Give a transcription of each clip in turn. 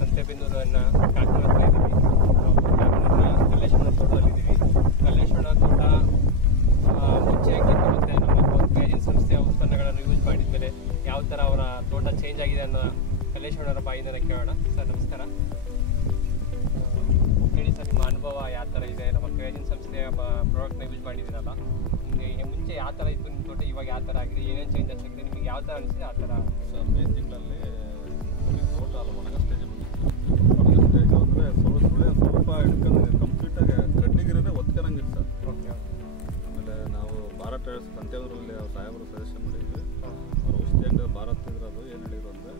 ಸಂತೆಬೆನ್ನೂರನ್ನ ಕಾಕಿನಾಡ ಇದ್ದೀವಿ. ಕಲ್ಲೇಶ್ವರ ತೋಟದಲ್ಲಿದ್ದೀವಿ. ಕಲ್ಲೇಶ್ವರ ತೋಟ ಮುಂಚೆ ಮತ್ತೆ ನಮ್ಮ ಕ್ಯಾಜಿನ್ ಸಂಸ್ಥೆಯ ಉತ್ಪನ್ನಗಳನ್ನು ಯೂಸ್ ಮಾಡಿದ ಮೇಲೆ ಯಾವ ಥರ ಅವರ ತೋಟ ಚೇಂಜ್ ಆಗಿದೆ ಅನ್ನೋ ಕಲ್ಲೇಶ್ವರರ ಬಾಯಿಂದ ಕೇಳೋಣ. ಸರ್ ನಮಸ್ಕಾರ. ಹೇಳಿ ಸರ್, ನಿಮ್ಮ ಅನುಭವ ಯಾವ ಥರ ಇದೆ? ನಮ್ಮ ಕ್ಯಾಜಿನ್ ಸಂಸ್ಥೆಯ ಪ್ರಾಡಕ್ಟ್ನ ಯೂಸ್ ಮಾಡಿದ್ದೀರಲ್ಲ, ನಿಮಗೆ ಮುಂಚೆ ಯಾವ ಥರ ಇತ್ತು ನಿಮ್ಮ ತೋಟ, ಇವಾಗ ಯಾವ ಥರ ಆಗಿದೆ, ಏನೇನು ಚೇಂಜಸ್ ಆಗಿದೆ, ನಿಮಗೆ ಯಾವ ಥರ ಅನಿಸಿದೆ ಆ ಥರ? ಸರ್, ಮೇ ತಿಂಗಳಲ್ಲಿ ತೋಟ ಅಲ್ಲ ಒಣಗ ಸ್ಟೇಜ್ ಬಂದಿತ್ತು. ಒಣಗ ಸ್ಟೇಜ್ ಅಂದರೆ ಸ್ವಲ್ಪ ಹಿಡ್ಕೊಂಡು ಕಂಪ್ಲೀಟಾಗಿ ಗಡ್ಡಿಗಿರೋದೇ ಒತ್ಕೊಳಂಗಿತ್ತು ಸರ್. ಓಕೆ. ಆಮೇಲೆ ನಾವು ಭಾರತ್ ಟ್ರೇಡರ್ಸ್ ಸಂತೆಬೆನ್ನೂರಲ್ಲಿ ಅವ್ರ ಸಾಹೇಬರು ಸಜೆಷನ್ ಮಾಡಿದ್ವಿ. ಅವ್ರು ಔಷಧಿ ಅಂಗಡಿ ಭಾರತ್ ಇದ್ರದು ಏನು ಹೇಳಿದ್ರು ಅಂದರೆ,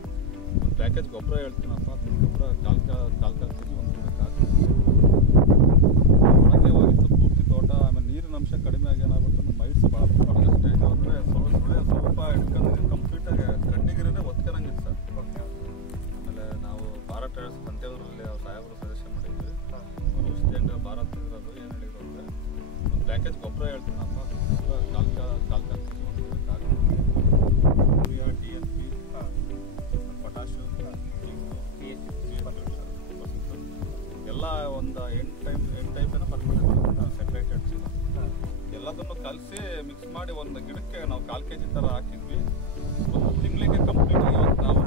ಒಂದು ಪ್ಯಾಕೇಜ್ ಗೊಬ್ಬರ ಹೇಳ್ತೀನಪ್ಪ, ಗೊಬ್ಬರ ಕಾಲ್ ಕೆ ಜಿ ಒಂದು ಗಿಡಕ್ಕೆ ಹಾಕಿ ಒಣಗೆ ಹೋಗಿತ್ತು ಪೂರ್ತಿ ತೋಟ. ಆಮೇಲೆ ನೀರಿನ ಅಂಶ ಕಡಿಮೆ ಆಗಿ ಏನಾಗ್ಬಿಟ್ಟು ನಮ್ಮ ಮೈಟ್ಸ್ ಭಾಳ ಒಣಗ ಸ್ಟೇಜ್ ಅಂದರೆ ಸ್ವಲ್ಪ ಹಿಡ್ಕೊಂಡು ಕಂಪ್ಲೀಟಾಗಿ ಗಡ್ಡಿಗಿರೋದೇ ಒತ್ಕೊಳಂಗಿತ್ತು ಸರ್. ಆಮೇಲೆ ನಾವು ಭಾರತ್ ಟ್ರೇಡರ್ಸ್ ಸಂತೆಬೆನ್ನೂರಲ್ಲಿ ಅವ್ರ ಸಾಹೇಬರು ಸಜೆಷನ್ ಮಾಡಿದ್ವಿ. ಅವ್ರು ಔಷಧಿ ಅಂಗಡಿ ಭಾರತ್ ಇದ್ರದು ಏನು ಹೇಳಿದ್ರು ಅಂದರೆ, ಒಂದು ಪ್ಯಾಕೇಜ್ ಗೊಬ್ಬರ ಹೇಳ್ತೀನಪ್ಪ, ಕಾಲ್ ಕೆ ಜಿ ಒಂದು ಗಿಡಕ್ಕೆ ಹಾಕಿ ಯೂರಿಯಾ, DSP, ಪೊಟ್ಯಾಶು, ಎಲ್ಲ ಒಂದು 8 ಟೈಪ್ ಏನೋ ಬರ್ಬಿಟ್ಟಿದೆ ಸೆಪ್ರೇಟೆಡ್ ಚೀಲ. ಎಲ್ಲದನ್ನು ಕಲಸಿ ಮಿಕ್ಸ್ ಮಾಡಿ ಒಂದು ಗಿಡಕ್ಕೆ ನಾವು ಕಾಲ್ ಕೆ ಜಿ ಥರ ಹಾಕಿದ್ವಿ. ಒಂದು ತಿಂಗಳಿಗೆ ಕಂಪ್ಲೀಟಾಗಿ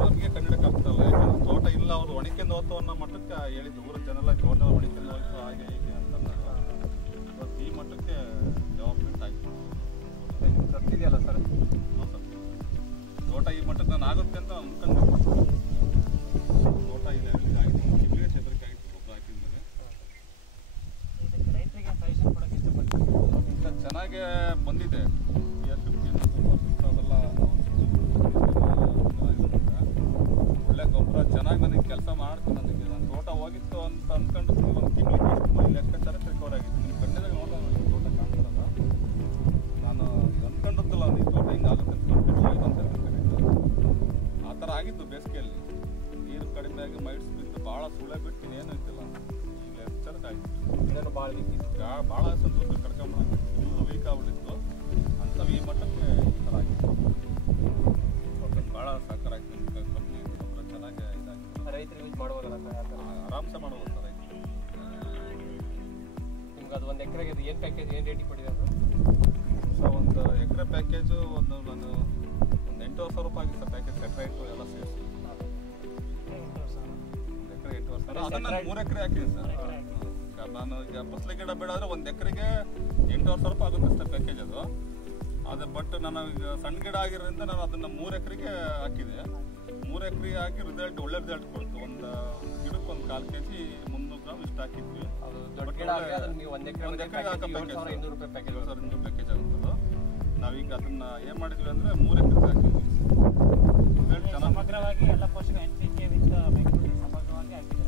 ಅವ್ರಿಗೆ ಕನ್ನಡಕ್ಕೆ ಆಗ್ತಲ್ಲ, ಯಾಕಂದ್ರೆ ತೋಟ ಇಲ್ಲ, ಅವ್ರು ಒಣಕೆಂದು ಹೋಗ್ತು ಅನ್ನೋ ಮಟ್ಟಕ್ಕೆ ಹೇಳಿದ್ದು. ಊರ ಜನ ತೋಟ ಒಣಕೆಂದು ಹೋಯ್ತು ಹಾಗೆ ಹೀಗೆ ಅಂತಂದಾಗ ಇವತ್ತು ಈ ಮಟ್ಟಕ್ಕೆ ಡೆವಲಪ್ಮೆಂಟ್ ಆಗಿದೆ. ಗೊತ್ತಿದೆಯಲ್ಲ ಸರ್? ಹ್ಞೂ ಸರ್, ತೋಟ ಈ ಮಟ್ಟಕ್ಕೆ ನಾನು ಆಗುತ್ತೆ ಅಂತ ಅನ್ಕೊಂಡು ತೋಟ ಇದೆ ಆಗಿದೆ, ತಿಂಗಳಿಗೆ ಚೇತರಿಕೆ ಆಗಿತ್ತು ಗೊಬ್ಬರ ಹಾಕಿದ ಮೇಲೆ. ರೈತರಿಗೆ ಸಜೆಷನ್ ಕೊಡೋಕ್ಕೆ ಇಷ್ಟಪಡ್ತೀನಿ. ಸರ್, ಚೆನ್ನಾಗೇ ಬಂದಿದೆ. ಅದೆಲ್ಲ ಒಳ್ಳೆ ಗೊಬ್ಬರ ಚೆನ್ನಾಗಿ ನನಗೆ ಕೆಲಸ ಮಾಡ್ತೀನಿ. ನನಗೆ ನಾನು ತೋಟ ಹೋಗಿತ್ತು ಅಂತ ಅಂದ್ಕೊಂಡು ಒಂದು ತಿಂಗಳಿಗೆ ಎಷ್ಟು ಲೆಕ್ಕಾಚಾರ ರಿಕವರ್ ಆಗಿತ್ತು. ನಿಮ್ಮ ಕಣ್ಣಿದಾಗ ನೋಡೋಣ ತೋಟ ಕಾಣ್ತಾರಲ್ಲ, ನಾನು ಅಂದ್ಕೊಂಡಿದ್ದಲ್ಲ ಈ ತೋಟ ಹಿಂಗೆ ಆಗುತ್ತೆ ಅಂತ ಕಂಪ್ಲೀಟ್ ಹೋಯ್ತು ಅಂತ ಹೇಳ್ತಾರೆ. ಆ ಥರ ಆಗಿದ್ದು ಬೇಸಿಗೆಯಲ್ಲಿ. ನೀರು ಕಡಿಮೆ ಆಗಿ ಮೈಟ್ಸ್ ಬಿದ್ದು ಭಾಳ ಸುಳೆ ಬಿಟ್ಟು ಇನ್ನೇನು ಇದ್ದಿಲ್ಲ. ಈಗ ಎಚ್ಚರಕ್ಕಾಗಿತ್ತು. ಇನ್ನೇನು ಭಾಳ ವೀಕ್ ಇತ್ತು, ಭಾಳ ಸಂತೋಷ ಕಡ್ಕೊಂಬಂದಿತ್ತು. ಫುಲ್ ವೀಕ್ ಆಗ್ಬಿಟ್ಟಿತ್ತು. ಅಂಥವು ಈ ಮಟ್ಟಕ್ಕೆ ಈ ಥರ ಆಗಿತ್ತು. ಭಾಳ ಸಾಕಾರಾಯ್ತು. ಕಂಪ್ನಿ ಗೊಬ್ಬರ ಚೆನ್ನಾಗಿ ಇದಾಗಿತ್ತು. ರೈತರು ಯೂಸ್ ಮಾಡ್ಬೋದಲ್ಲ ಸರ್? ಯಾವ ಥರ? ಆರಾಮ್ಸೆ ಮಾಡ್ಬೋದು ಸರ್ ರೈತರು. ನಿಮ್ಗೆ ಅದು 1 ಎಕರೆಗೆ ಅದು ಏನು ಪ್ಯಾಕೇಜ್, ಏನು ರೇಟಿಗೆ ಕೊಟ್ಟಿದ್ದಾರೆ? ಸೊ ಒಂದು ಎಕರೆ ಪ್ಯಾಕೇಜು ನಾನು ಒಂದು 8,000 ರೂಪಾಯಿ ಆಗಿತ್ತು ಸರ್ ಪ್ಯಾಕೇಜ್, ಸೆಟ್ರೈಟು ಎಲ್ಲ ಸೇರಿಸಿ. 1 ಎಕರೆ 8,000. ಅದನ್ನು 3 ಎಕರೆ ಹಾಕಿದೆ ಸರ್. ನಾನು ಈಗ ಫಸಲಿ ಗಿಡ ಬೇಡಾದರೆ 1 ಎಕರೆಗೆ 8,000 ರೂಪಾಯಿ ಆಗುತ್ತೆ ಅಷ್ಟೇ ಪ್ಯಾಕೇಜ್ ಅದು. ಅದೇ ಬಟ್ ನಾನು ಈಗ ಸಣ್ಣ ಗಿಡ ಆಗಿರೋದ್ರಿಂದ ನಾನು ಅದನ್ನು 3 ಎಕರೆಗೆ ಹಾಕಿದೆ. 3 ಎಕರೆಗೆ ಹಾಕಿ ಒಳ್ಳೆ ರಿಸಲ್ಟ್ ಕೊಡ್ತು. ಒಂದು ಗಿಡಕ್ಕೆ ಒಂದು 1/4 kg 300 ಗ್ರಾಮ್ ಇಷ್ಟು ಹಾಕಿದ್ವಿ. ದೊಡ್ಡ ಗಿಡ ನೀವು 1 ಎಕರೆ ಹಾಕೋ ಪ್ಯಾಕೇಜ್ 7,200 ರೂಪಾಯಿ ಪ್ಯಾಕೇಜ್, 7,200 ಪ್ಯಾಕೇಜ್ ಆಗುತ್ತದು. ನಾವೀಗ ಅದನ್ನು ಏನು ಮಾಡಿದ್ವಿ ಅಂದರೆ 3 ಎಕರೆಗೆ ಹಾಕಿದ್ವಿ. ಸಮಗ್ರವಾಗಿ ಎಲ್ಲ ಪೋಷಕ NPK ವಿತ್ ಸಮಗ್ರವಾಗಿ ಹಾಕಿದ್ದಾರೆ.